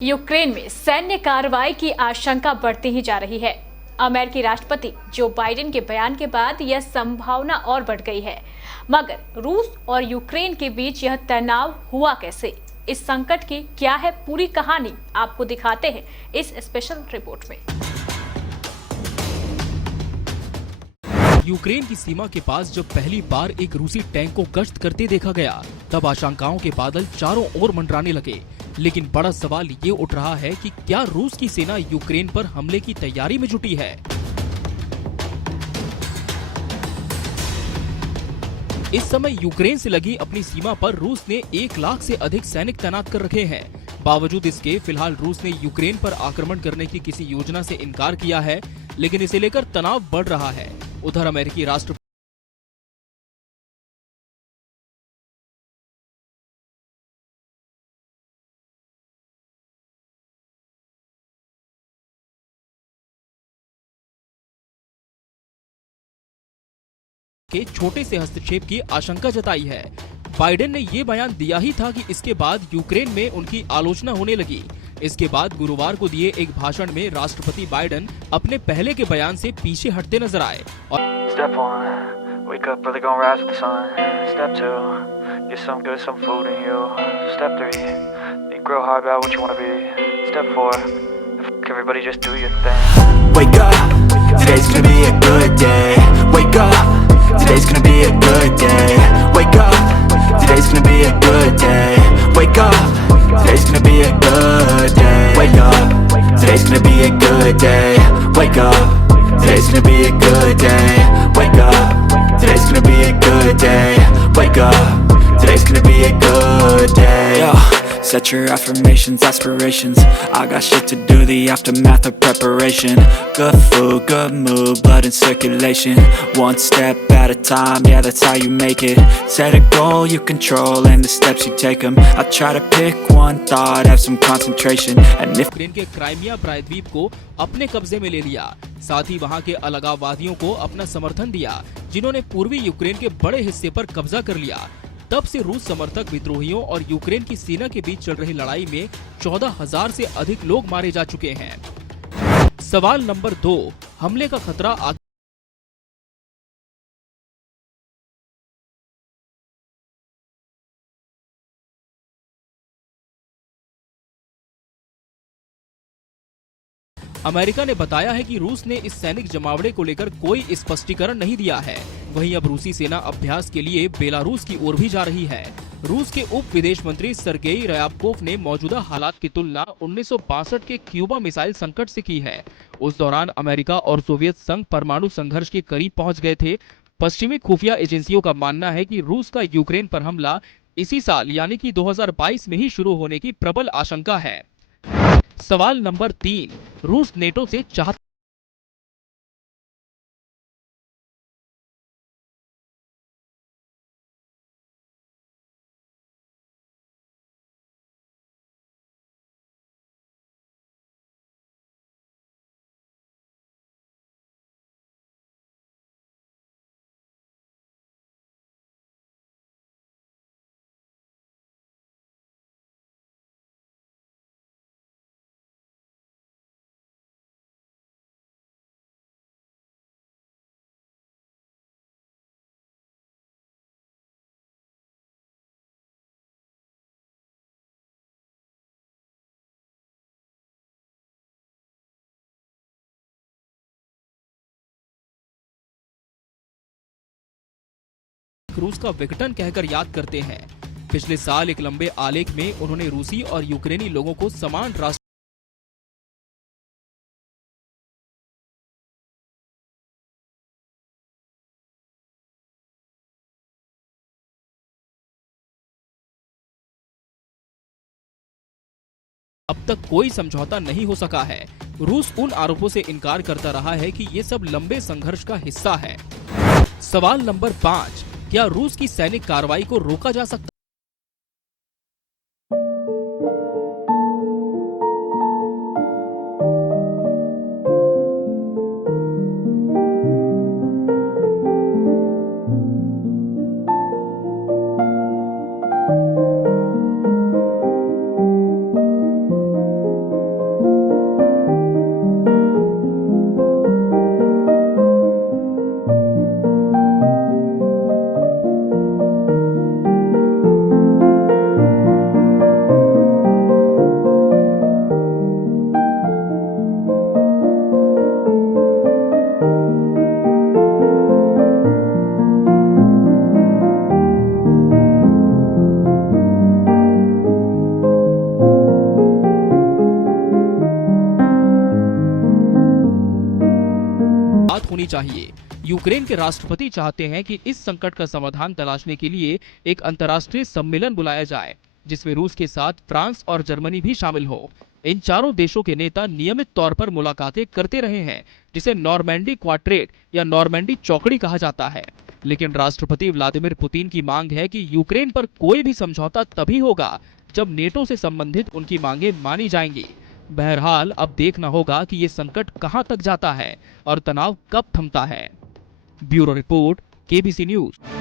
Ukraine में सैन्य कार्रवाई की आशंका बढ़ती ही जा रही है। अमेरिकी राष्ट्रपति जो बाइडेन के बयान के बाद यह संभावना और बढ़ गई है। मगर रूस और यूक्रेन के बीच यह तनाव हुआ कैसे, इस संकट की क्या है पूरी कहानी, आपको दिखाते हैं इस स्पेशल रिपोर्ट में। यूक्रेन की सीमा के पास जब पहली बार एक रूसी टैंक को गश्त करते देखा गया, तब आशंकाओं के बादल चारों ओर मंडराने लगे। लेकिन बड़ा सवाल ये उठ रहा है कि क्या रूस की सेना यूक्रेन पर हमले की तैयारी में जुटी है? इस समय यूक्रेन से लगी अपनी सीमा पर रूस ने 1 लाख से अधिक सैनिक तैनात कर रखे हैं। बावजूद इसके फिलहाल रूस ने यूक्रेन पर आक्रमण करने की किसी योजना से इनकार किया है, लेकिन इसे लेकर तनाव बढ़ रहा है। उधर अमेरिकी राष्ट्रपति के छोटे से हस्तक्षेप की आशंका जताई है। बाइडेन ने ये बयान दिया ही था कि इसके बाद यूक्रेन में उनकी आलोचना होने लगी। इसके बाद गुरुवार को दिए एक भाषण में राष्ट्रपति बाइडेन अपने पहले के बयान से पीछे हटते नजर आए और Step 1, wake up early, gonna rise with the sun. Step 2, get some good, some food in you. Step 3, think real hard about what you wanna be. Step 4, everybody just do your thing. Wake up, today's gonna be a good day. Wake up, today's gonna be a good day. Wake up, today's gonna be a good day. Wake up, today's gonna be a good day. Wake up, today's gonna be a good day. Wake up, today's gonna be a good day. Wake up, today's gonna be a good day. Wake up, today's gonna be a good day. Yo, set your affirmations, aspirations. I got shit to do, the aftermath of preparation. Good food, good mood, blood in circulation. One step at a time, yeah, that's how you make it. Set a goal you control and the steps you take them. I try to pick one thought, have some concentration. And if Ukraine के Crimea प्रायद्वीप को अपने कब्जे में ले लिया। साथ ही वहां के अलगाववादियों को अपना समर्थन दिया, जिन्होंने पूर्वी यूक्रेन के बड़े हिस्से पर कब्जा कर लिया। तब से रूस समर्थक विद्रोहियों और यूक्रेन की सेना के बीच चल रही लड़ाई में 14,000 से अधिक लोग मारे जा चुके हैं। सवाल नंबर 2, हमले का खतरा अमेरिका ने बताया है कि रूस ने इस सैनिक जमावड़े को लेकर कोई स्पष्टीकरण नहीं दिया है। वहीं अब रूसी सेना अभ्यास के लिए बेलारूस की ओर भी जा रही है। रूस के उप विदेश मंत्री सरगेई रयाबकोव ने मौजूदा हालात की तुलना 1962 के क्यूबा मिसाइल संकट से की है। उस दौरान अमेरिका और सोवियत संघ परमाणु संघर्ष के करीब पहुंच गए थे। पश्चिमी खुफिया एजेंसियों का मानना है कि रूस का यूक्रेन पर हमला इसी साल यानी कि 2022 में ही शुरू होने की प्रबल आशंका है। सवाल नंबर 3, रूस नेटो से चाहता रूस का विघटन कहकर याद करते हैं। पिछले साल एक लंबे आलेख में उन्होंने रूसी और यूक्रेनी लोगों को समान राष्ट्र अब तक कोई समझौता नहीं हो सका है। रूस उन आरोपों से इनकार करता रहा है कि ये सब लंबे संघर्ष का हिस्सा है। सवाल नंबर 5, क्या रूस की सैनिक कार्रवाई को रोका जा सकता चाहिए। यूक्रेन के राष्ट्रपति चाहते हैं कि इस संकट का समाधान तलाशने के लिए एक अंतर्राष्ट्रीय सम्मेलन बुलाया जाए, जिसमें रूस के साथ फ्रांस और जर्मनी भी शामिल हो। इन चारों देशों के नेता नियमित तौर पर मुलाकातें करते रहे हैं, जिसे नॉर्मैंडी क्वार्टेट या नॉर्मैंडी चौकड़ी कहा जाता है। लेकिन राष्ट्रपति व्लादिमीर पुतिन की मांग है कि यूक्रेन पर कोई भी समझौता तभी होगा जब नेटो से संबंधित उनकी मांगें मानी जाएंगी। बहरहाल अब देखना होगा कि ये संकट कहां तक जाता है और तनाव कब थमता है। Bureau report, KBC news.